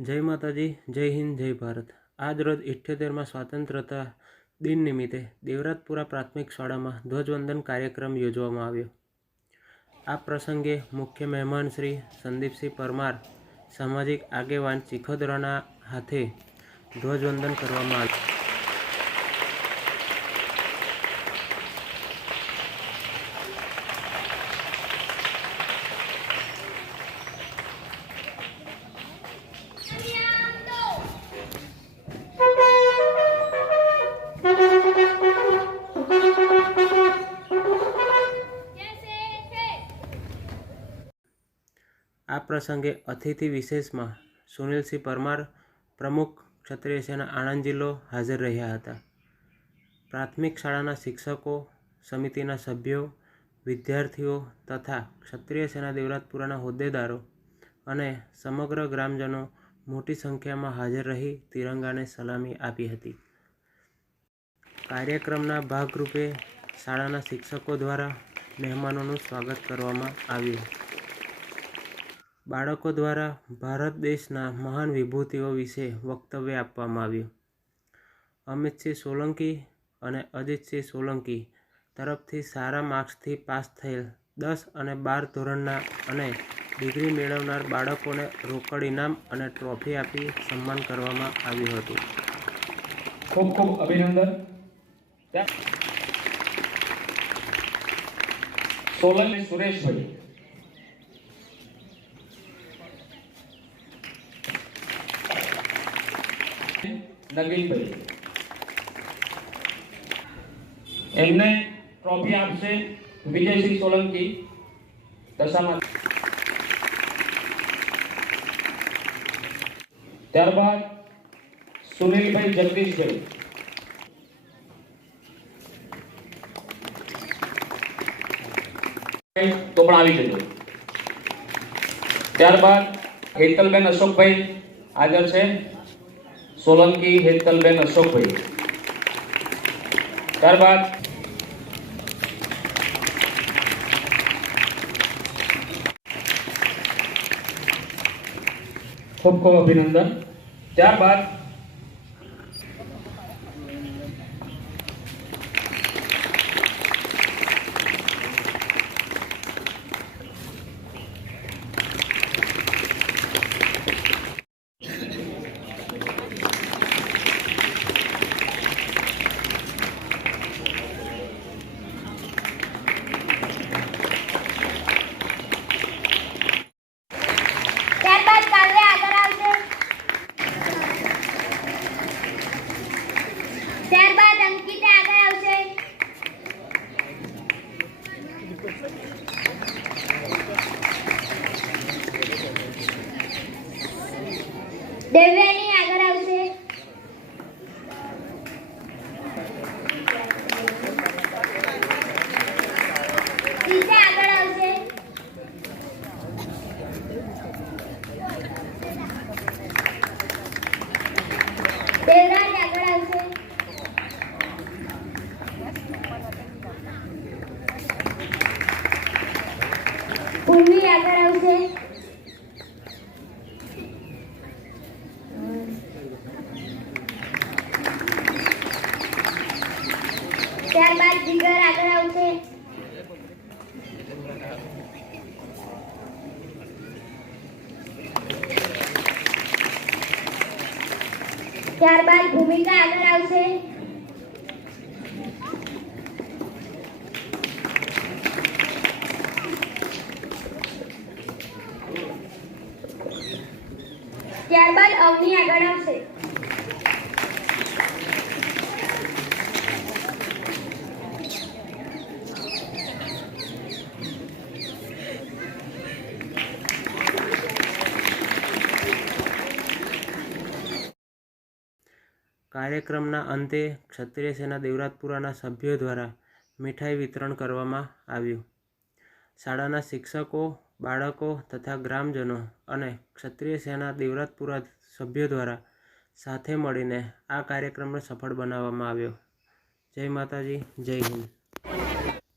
जय माताजी, जय हिंद, जय भारत। आज रोज 78 स्वातंत्र्यता दिन निमित्ते देवराजपुरा प्राथमिक शाळा में ध्वजवंदन कार्यक्रम योजवामां आव्यो। आ प्रसंगे मुख्य मेहमान श्री संदीपसिंह परमार सामाजिक आगेवान चिखोदराना हाथे ध्वजवंदन करवामां आव्युं। आ प्रसंगे अतिथि विशेष में सुनीलसिंह परमार प्रमुख क्षत्रिय सेना आणंद जिल्लो हाजर रह्या हता। प्राथमिक शाळाना शिक्षकों, समितिना सभ्यों, विद्यार्थीओ तथा क्षत्रिय सेना देवराजपुराना होद्देदारों अने समग्र ग्रामजनों मोटी संख्या में हाजर रही तिरंगाने सलामी आपी हती। कार्यक्रमना भागरूपे शाळाना शिक्षकों द्वारा मेहमानों स्वागत करवामां आव्युं। बाळको द्वारा भारत देशना महान विभूतिओ विषे वक्तव्य आपवामां आव्युं। अमितसिंह सोलंकी अने अजीतसिंह सोलंकी तरफथी सारा मार्क्सथी पास थयेल 10 અને 12 ધોરણના અને ડિગ્રી મેળવનાર બાળકોને રોકડ ઇનામ અને ટ્રોફી આપી સન્માન કરવામાં આવ્યું હતું। ખૂબ ખૂબ અભિનંદન। સોલંકી સુરેશભાઈ, નગીનભાઈ એમને ટ્રોફી આપશે વિજયસિંહ સોલંકી દશામાં। ત્યારબાદ સુનિલભાઈ જગદીશભાઈ, તો પણ આવી જજો। ત્યારબાદ હેતલબેન અશોકભાઈ હાજર છે। સોલંકી હેતલબેન અશોકભાઈ। ત્યારબાદ ખૂબ ખૂબ અભિનંદન। ત્યારબાદ અંકિત આગળ આવશે। દેવ્યાની આગળ આવશે। સીતા આગળ આવશે। દેવરાજ આગળ આવશે। પૂર્વી આગળ આવશે। ત્યારબાદ જીગર આગળ આવશે। ત્યારબાદ ભૂમિકા આગળ આવશે। ત્યારબાદ અવની આગળ આવશે। कार्यक्रमना अंते क्षत्रिय सेना देवराजपुराना सभ्यों द्वारा मिठाई वितरण करवामां आव्युं। शाळाना शिक्षकों, बाळको तथा ग्रामजनों अने क्षत्रिय सेना देवराजपुरा सभ्यों द्वारा साथे मळीने आ कार्यक्रमने सफल बनाववामां आव्यो। जय माताजी, जय हिंद।